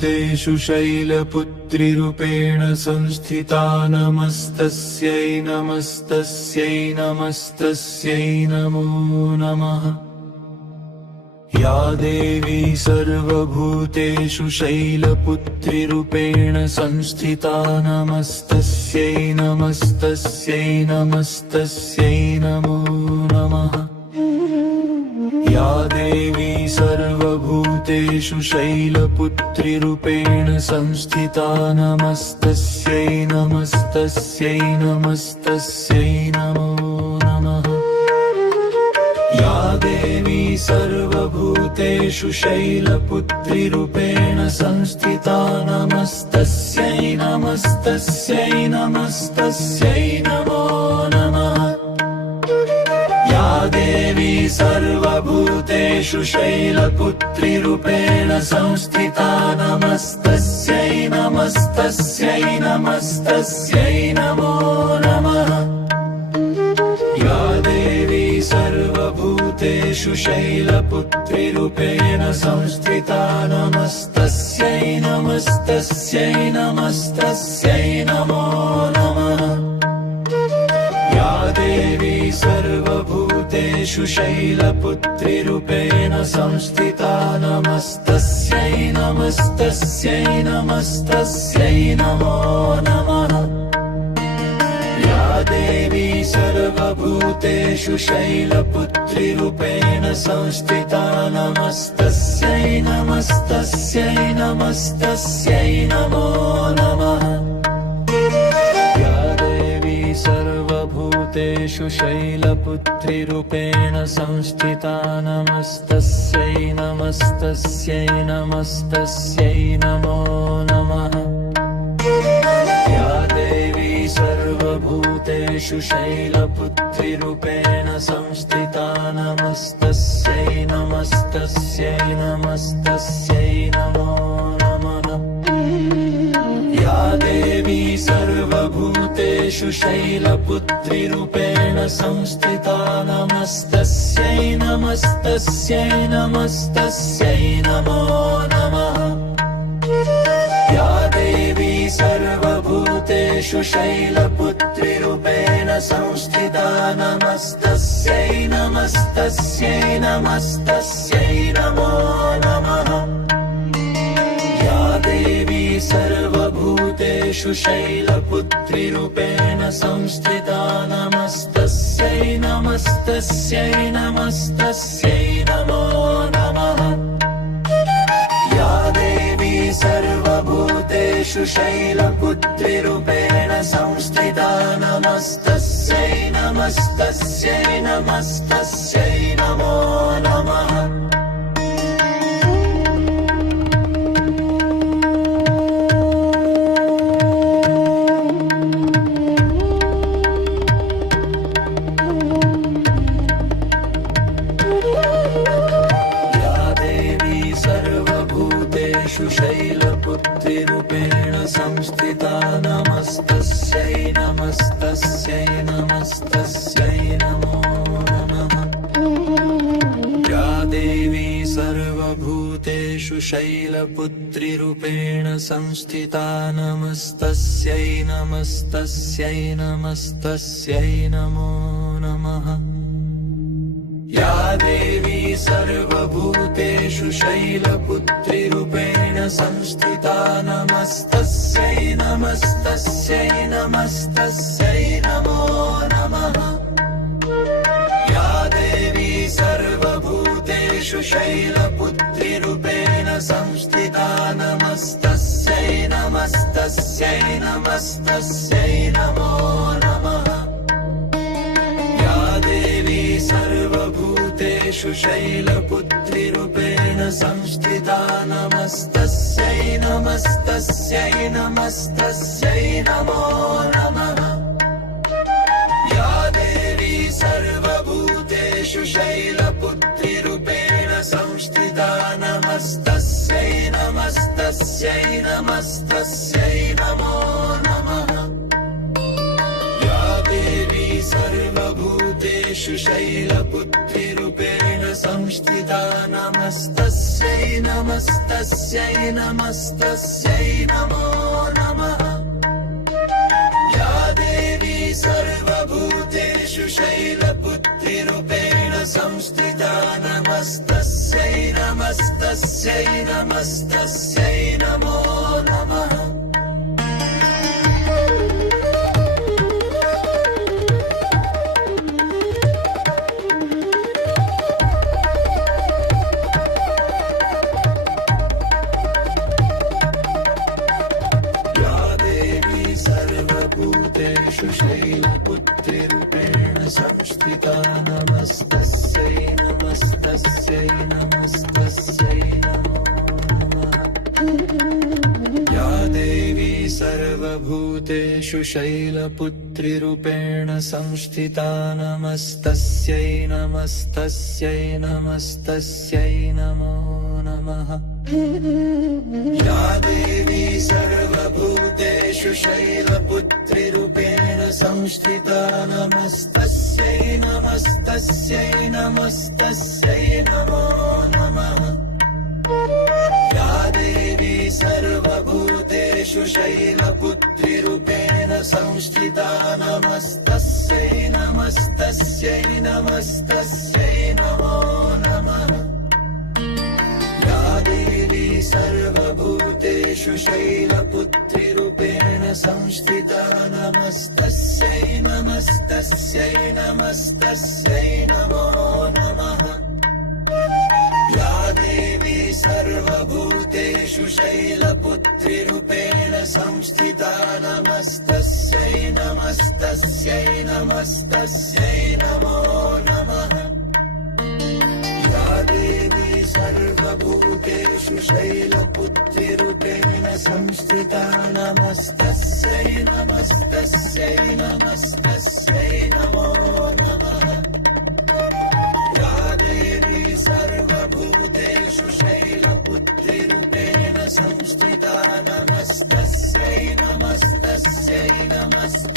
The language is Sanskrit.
सर्वभूतेषु शैलपुत्रीरूपेण संस्थिता नमस्तस्यै नमस्तस्यै नमस्तस्यै नमो नमः। या देवी सर्वभूतेषु शैलपुत्रीरूपेण संस्थिता नमस्तस्यै नमस्तस्यै नमस्तस्यै नमो नमः। या देवी सर्वभूतेषु शैलपुत्रीरूपेण संस्थिता नमस्तस्यै नमस्तस्यै नमस्तस्यै नमो नमः। या देवी सर्वभूतेषु शैलपुत्रीरूपेण संस्थिता नमस्तस्यै नमस्तस्यै नमस्तस्यै नमो नमः। या देवी सर्वभूतेषु शैलपुत्रीरूपेण संस्थिता नमस्तस्यै नमस्तस्यै नमस्तस्यै नमो नमः। या देवी सर्वभूतेषु शैलपुत्रीरूपेण संस्थिता नमस्तस्यै नमस्तस्यै नमस्तस्यै नमो नमः। या देवी सर्वभूतेषु शैलपुत्रीरूपेण संस्थिता नमस्तस्यै नमस्तस्यै नमस्तस्यै नमो नमः। या देवी सर्वभूतेषु शैलपुत्रीरूपेण संस्थिता नमस्तस्यै नमस्तस्यै नमस्तस्यै नमो नमः। या देवी सर्वभूतेषु शैलपुत्रीरूपेण संस्थिता नमस्तस्यै नमस्तस्यै नमस्तस्यै नमो नमः। या देवी सर्वभूतेषु शैलपुत्रीरूपेण संस्थिता नमस्तस्यै नमस्तस्यै नमस्तस्यै नमो नमः। या देवी सर्वभूतेषु शैलपुत्रीरूपेण संस्थिता नमस्तस्यै नमस्तस्यै नमस्तस्यै नमो नमः। या देवी सर्वभूतेषु शैलपुत्रीरूपेण संस्थिता नमस्तस्यै नमस्तस्यै नमस्तस्यै नमो नमः। या देवी सर्वभूतेषु शैलपुत्रीरूपेण संस्थिता नमस्तस्यै नमस्तस्यै नमस्तस्यै नमो नमः। या देवी सर्वभूतेषु शैलपुत्रीरूपेण संस्थिता नमस्तस्यै नमस्तस्यै नमस्तस्यै नमो नमः। शैलपुत्रीरूपेण संस्थिता नमस्तस्यै नमस्तस्यै नमस्तस्यै नमो नमः। या देवी सर्वभूतेषु शैलपुत्रीरूपेण संस्थिता नमस्तस्यै नमस्तस्यै नमस्तस्यै नमो नमः। या देवी सर्वभूतेषु शैलपुत्रीरूपेण संस्थिता नमस्तस्यै नमस्तस्यै नमस्तस्यै नमो नमः। या देवी सर्वभूतेषु शैलपुत्रीरूपेण संस्थिता नमस्तस्यै नमस्तस्यै नमस्तस्यै नमो नमः। या देवी सर्वभूतेषु शैलपुत्रीरूपेण संस्थिता नमस्तस्यै नमस्तस्यै नमस्तस्यै नमो नमः। या देवी सर्वभूतेषु शैलपुत्रीरूपेण संस्थिता नमस्तस्यै नमस्तस्यै नमस्तस्यै नमो नमः। या देवी सर्वभूतेषु शैलपुत्रीरूपेण संस्थिता नमस्तस्यै नमस्तस्यै नमस्तस्यै नमो नमः या देवी सर्वभूतेषु शैलपुत्रीरूपेण संस्थिता नमस्तस्यै नमस्तस्यै नमस्तस्यै नमो नमः शैलपुत्रीरूपेण संस्थिता नमस्तस्यै नमस्तस्यै नमस्तस्यै नमो नमः या देवी सर्वभूतेषु शैलपुत्रीरूपेण संस्थिता नमस्तस्यै नमस्तस्यै नमस्तस्यै नमो नमः या देवी सर्वभूतेषु शैलपुत्रीरूपेण संस्थिता नमस्तस्यै नमस्तस्यै नमस्तस्यै नमो नमः या देवी सर्वभूतेषु शैलपुत्रीरूपेण संस्थिता नमस्तस्यै नमस्तस्यै नमस्तस्यै नमो नमः या देवी सर्वभूतेषु शैलपुत्रीरूपेण संस्थिता नमस्तस्यै नमस्तस्यै नमस्तस्यै नमो नमः या देवी सर्वभूतेषु शैलपुत्रीरूपेण संस्थिता नमस्तस्यै नमस्तस्यै नमस्तस्यै नमो नमः या देवी सर्वभूतेषु शैलपुत्रीरूपेण संस्थिता नमस्तस्यै नमस्तस्यै नमस्तस्यै नमो नमः या देवी सर्वभूतेषु शैलपुत्रीरूपेण संस्थिता नमस्तस्यै नमस्तस्यै नमस्तस्यै